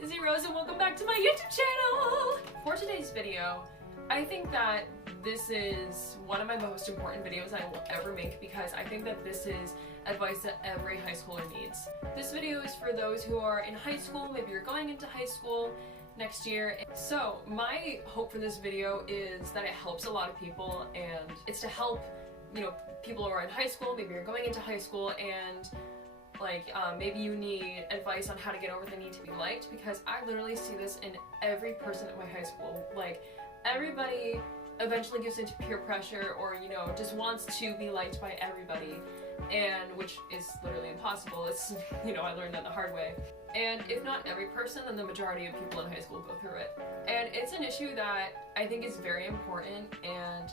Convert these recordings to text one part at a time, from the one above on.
Izzy Rose and welcome back to my YouTube channel! For today's video, I think that this is one of my most important videos I will ever make because I think that this is advice that every high schooler needs. This video is for those who are in high school, maybe you're going into high school next year. So my hope for this video is that it helps a lot of people, and it's to help, you know, people who are in high school, maybe you're going into high school, and maybe you need advice on how to get over the need to be liked, because I literally see this in every person at my high school. Like, everybody eventually gives into peer pressure or, you know, just wants to be liked by everybody, and which is literally impossible. It's, you know, I learned that the hard way. And if not every person, then the majority of people in high school go through it. And it's an issue that I think is very important, and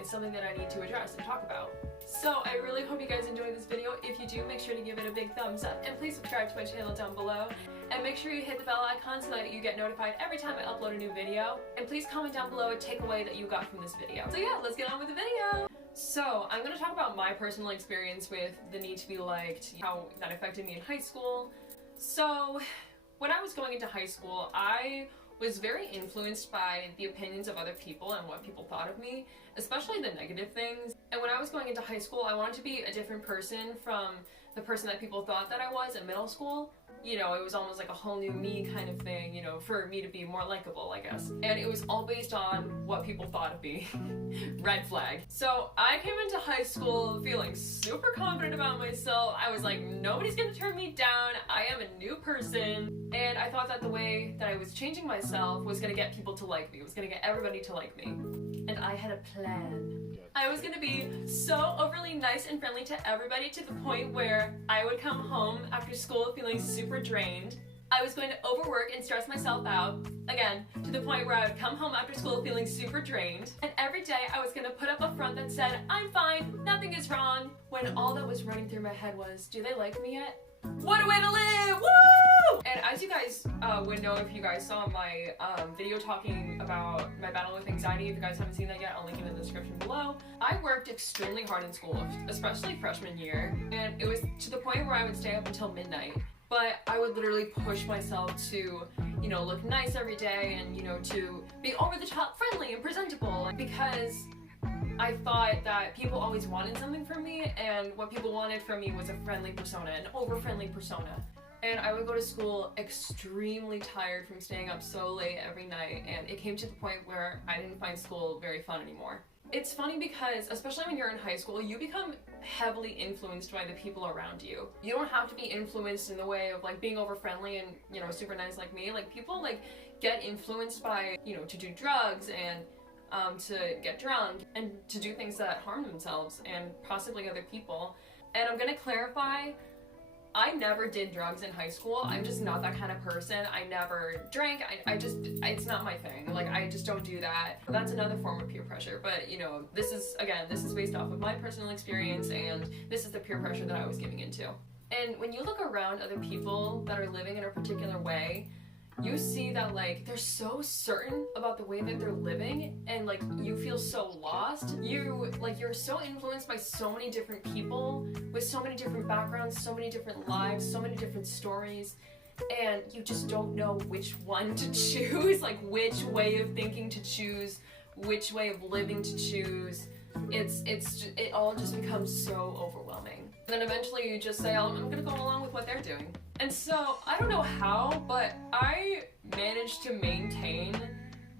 it's something that I need to address and talk about. So I really hope you guys enjoyed this video. If you do, make sure to give it a big thumbs up, and please subscribe to my channel down below. And make sure you hit the bell icon so that you get notified every time I upload a new video. And please comment down below a takeaway that you got from this video. So yeah, let's get on with the video! So I'm going to talk about my personal experience with the need to be liked, how that affected me in high school. So when I was going into high school, I was very influenced by the opinions of other people and what people thought of me, especially the negative things. And when I was going into high school, I wanted to be a different person from the person that people thought that I was in middle school. You know, it was almost like a whole new me kind of thing, you know, for me to be more likable, I guess. And it was all based on what people thought of me. Red flag. So I came into high school feeling super confident about myself. I was like, nobody's gonna turn me down. I am a new person. And I thought that the way that I was changing myself was gonna get people to like me. It was gonna get everybody to like me. And I had a plan. I was gonna be so overly nice and friendly to everybody, to the point where I would come home after school feeling super drained. I was going to overwork and stress myself out, again, to the point where I would come home after school feeling super drained. And every day I was gonna put up a front that said, I'm fine, nothing is wrong, when all that was running through my head was, do they like me yet? What a way to live! Woo! And as you guys would know if you guys saw my video talking about my battle with anxiety, if you guys haven't seen that yet, I'll link it in the description below. I worked extremely hard in school, especially freshman year, and it was to the point where I would stay up until midnight. But I would literally push myself to, you know, look nice every day and, you know, to be over the top friendly and presentable, because I thought that people always wanted something from me, and what people wanted from me was a friendly persona, an over-friendly persona. And I would go to school extremely tired from staying up so late every night, and it came to the point where I didn't find school very fun anymore. It's funny because, especially when you're in high school, you become heavily influenced by the people around you. You don't have to be influenced in the way of like being over friendly and, you know, super nice like me. Like, people like get influenced by, you know, to do drugs and to get drunk and to do things that harm themselves and possibly other people. And I'm gonna clarify, I never did drugs in high school. I'm just not that kind of person. I never drank. It's not my thing. Like, I just don't do that. That's another form of peer pressure. But, you know, this is based off of my personal experience, and this is the peer pressure that I was giving into. And when you look around other people that are living in a particular way, you see that, like, they're so certain about the way that they're living, and like, you feel so lost. You're so influenced by so many different people with so many different backgrounds, so many different lives, so many different stories, and you just don't know which one to choose, like which way of thinking to choose, which way of living to choose. It all just becomes so overwhelming. And then eventually you just say, I'm gonna go along with what they're doing. And so, I don't know how, but I managed to maintain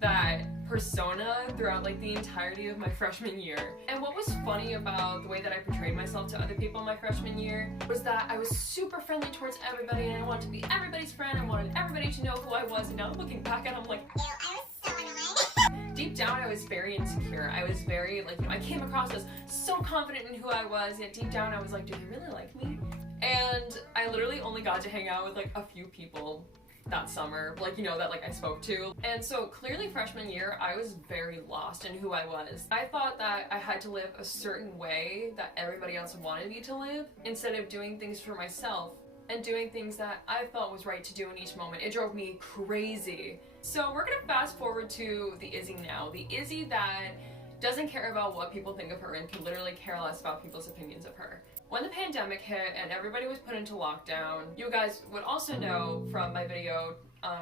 that persona throughout like the entirety of my freshman year. And what was funny about the way that I portrayed myself to other people in my freshman year was that I was super friendly towards everybody, and I wanted to be everybody's friend. I wanted everybody to know who I was, and now looking back at it, I'm like, ew, I was so annoying. Deep down, I was very insecure. I was very, like, you know, I came across as so confident in who I was, yet deep down I was like, do they really like me? And I literally only got to hang out with like a few people that summer, like, you know, that like I spoke to. And so clearly freshman year, I was very lost in who I was. I thought that I had to live a certain way that everybody else wanted me to live, instead of doing things for myself and doing things that I felt was right to do in each moment. It drove me crazy. So we're gonna fast forward to the Izzy now. The Izzy that doesn't care about what people think of her and can literally care less about people's opinions of her. When the pandemic hit and everybody was put into lockdown, you guys would also know from my video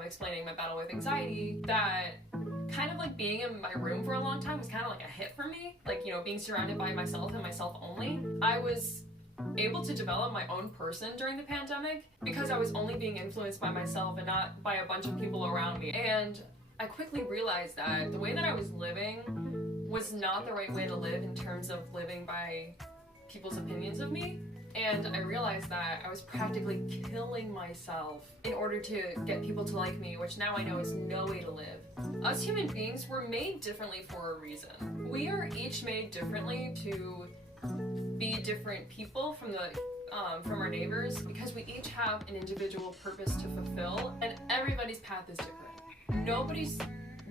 explaining my battle with anxiety that kind of like being in my room for a long time was kind of like a hit for me. Like, you know, being surrounded by myself and myself only. I was able to develop my own person during the pandemic because I was only being influenced by myself and not by a bunch of people around me. And I quickly realized that the way that I was living was not the right way to live in terms of living by people's opinions of me. And I realized that I was practically killing myself in order to get people to like me, which now I know is no way to live. Us human beings were made differently for a reason. We are each made differently to be different people from our neighbors because we each have an individual purpose to fulfill, and everybody's path is different. Nobody's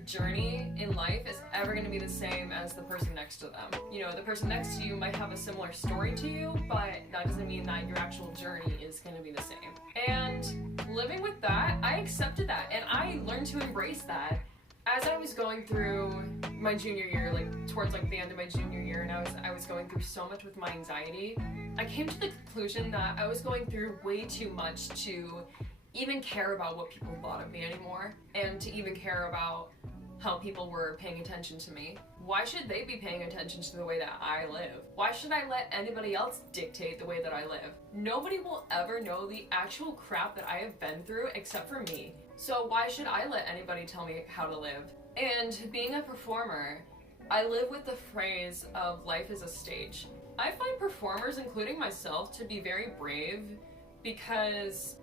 journey in life is ever going to be the same as the person next to them. You know, the person next to you might have a similar story to you, but that doesn't mean that your actual journey is going to be the same. And living with that, I accepted that, and I learned to embrace that. As I was going through my junior year, like towards like the end of my junior year, and I was going through so much with my anxiety, I came to the conclusion that I was going through way too much to even care about what people thought of me anymore, and to even care about how people were paying attention to me. Why should they be paying attention to the way that I live? Why should I let anybody else dictate the way that I live? Nobody will ever know the actual crap that I have been through except for me. So why should I let anybody tell me how to live? And being a performer, I live with the phrase of life is a stage. I find performers, including myself, to be very brave because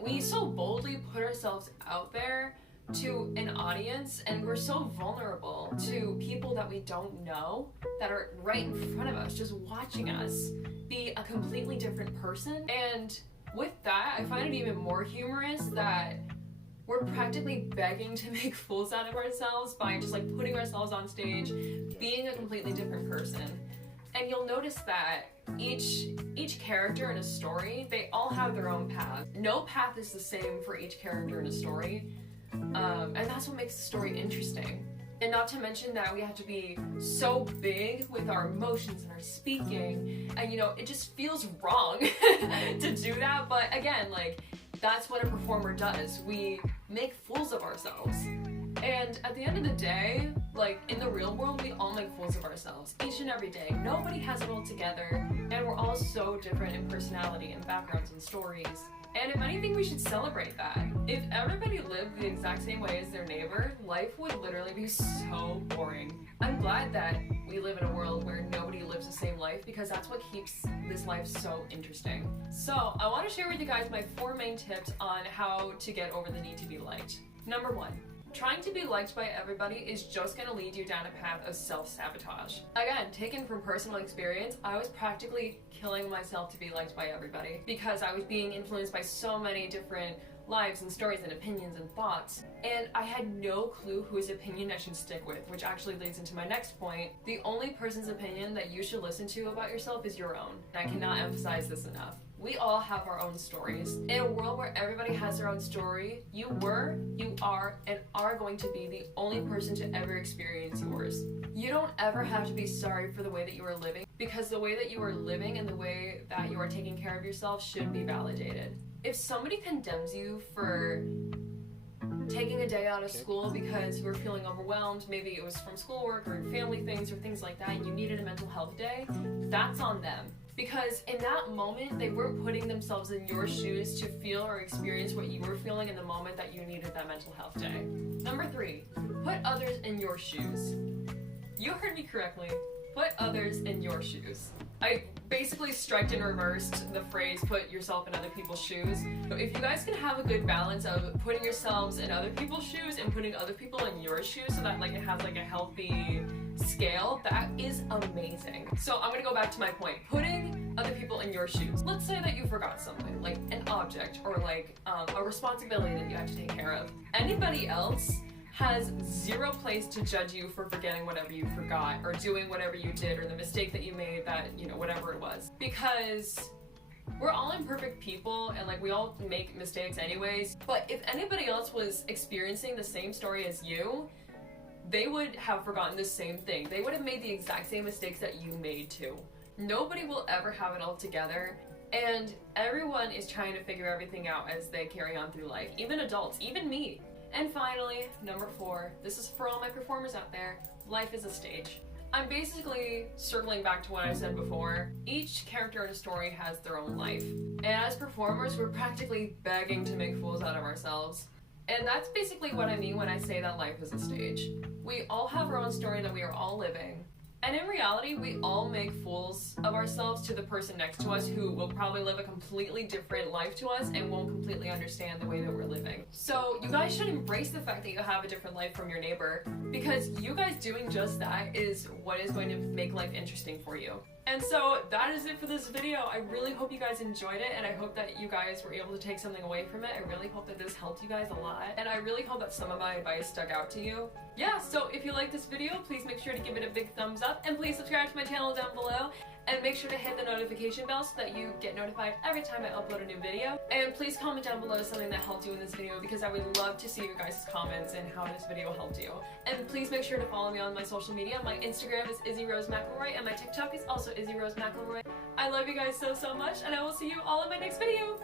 we so boldly put ourselves out there to an audience, and we're so vulnerable to people that we don't know that are right in front of us, just watching us be a completely different person. And with that, I find it even more humorous that we're practically begging to make fools out of ourselves by just like putting ourselves on stage, being a completely different person. And you'll notice that each character in a story, they all have their own path. No path is the same for each character in a story. And that's what makes the story interesting. And not to mention that we have to be so big with our emotions and our speaking, and you know, it just feels wrong to do that, but again, like, that's what a performer does. We make fools of ourselves. And at the end of the day, like, in the real world, we all make fools of ourselves each and every day. Nobody has it all together, and we're all so different in personality and backgrounds and stories. And if anything, we should celebrate that. If everybody lived the exact same way as their neighbor, life would literally be so boring. I'm glad that we live in a world where nobody lives the same life, because that's what keeps this life so interesting. So I want to share with you guys my 4 main tips on how to get over the need to be liked. Number 1. Trying to be liked by everybody is just going to lead you down a path of self-sabotage. Again, taken from personal experience, I was practically killing myself to be liked by everybody because I was being influenced by so many different lives and stories and opinions and thoughts, and I had no clue whose opinion I should stick with, which actually leads into my next point. The only person's opinion that you should listen to about yourself is your own. And I cannot emphasize this enough. We all have our own stories. In a world where everybody has their own story, you were, you are, and are going to be the only person to ever experience yours. You don't ever have to be sorry for the way that you are living, because the way that you are living and the way that you are taking care of yourself should be validated. If somebody condemns you for taking a day out of school because you were feeling overwhelmed, maybe it was from schoolwork or family things or things like that, and you needed a mental health day, that's on them. Because in that moment, they weren't putting themselves in your shoes to feel or experience what you were feeling in the moment that you needed that mental health day. Number 3, put others in your shoes. You heard me correctly. Put others in your shoes. I basically striked and reversed the phrase, put yourself in other people's shoes. So if you guys can have a good balance of putting yourselves in other people's shoes and putting other people in your shoes so that like it has like a healthy scale, that is amazing. So I'm gonna go back to my point. Putting other people in your shoes. Let's say that you forgot something, like an object or like a responsibility that you have to take care of. Anybody else has zero place to judge you for forgetting whatever you forgot or doing whatever you did or the mistake that you made, that, you know, whatever it was. Because we're all imperfect people and like we all make mistakes anyways. But if anybody else was experiencing the same story as you, they would have forgotten the same thing. They would have made the exact same mistakes that you made too. Nobody will ever have it all together, and everyone is trying to figure everything out as they carry on through life, even adults, even me. And finally, number 4, this is for all my performers out there, life is a stage. I'm basically circling back to what I said before. Each character in a story has their own life. And as performers, we're practically begging to make fools out of ourselves. And that's basically what I mean when I say that life is a stage. We all have our own story that we are all living. And in reality, we all make fools of ourselves to the person next to us who will probably live a completely different life to us and won't completely understand the way that we're living. So you guys should embrace the fact that you have a different life from your neighbor, because you guys doing just that is what is going to make life interesting for you. And so that is it for this video. I really hope you guys enjoyed it, and I hope that you guys were able to take something away from it. I really hope that this helped you guys a lot, and I really hope that some of my advice stuck out to you. Yeah, so if you like this video, please make sure to give it a big thumbs up, and please subscribe to my channel down below, and make sure to hit the notification bell so that you get notified every time I upload a new video. And please comment down below something that helped you in this video, because I would love to see your guys' comments and how this video helped you. And please make sure to follow me on my social media. My Instagram is Izzy Rose McElroy, and my TikTok is also Izzy Rose McElroy. I love you guys so much, and I will see you all in my next video.